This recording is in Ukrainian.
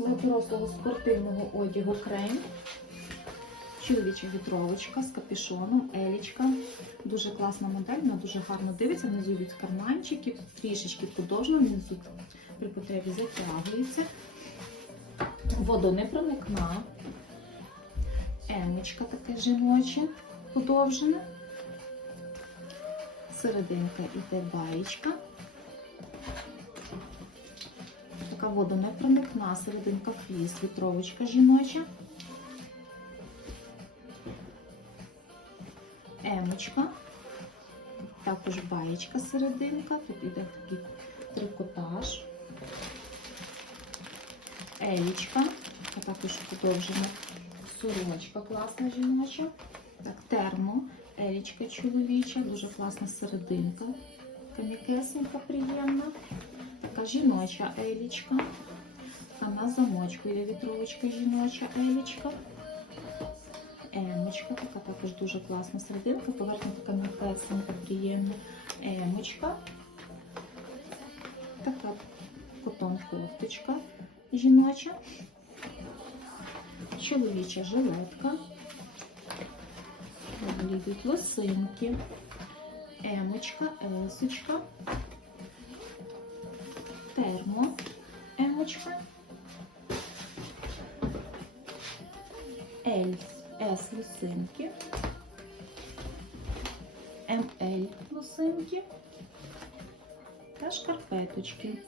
Для спортивного одягу крем. Чоловіча вітровочка з капюшоном, елічка. Дуже класна модель, вона дуже гарно дивиться, внизу від карманчиків, трішечки подовжена, внизу при потребі затягується. Водонепроникна. Емочка таке жіноче, подовжене. Серединка іде баєчка. Така водонепроникна, серединка фліс, вітровочка жіноча. Емочка. Також баєчка серединка. Тут іде такий трикотаж. Елічка. А також подовжена сорочка класна жіноча. Так, термо. Елічка чоловіча. Дуже класна серединка. Така м'якесенька, приємна. Така жіноча елічка. А на замочку йде вітровочка жіноча елічка. Емочка, така також дуже класна серединка, поверхня така м'якесенька, приємна емочка. Така котон кофточка жіноча. Чоловіча жилетка. Далі йдуть лосинки. Емочка, есочка. Термо, емочка. Ель. С лосинки, МЛ лосинки та шкарпеточки.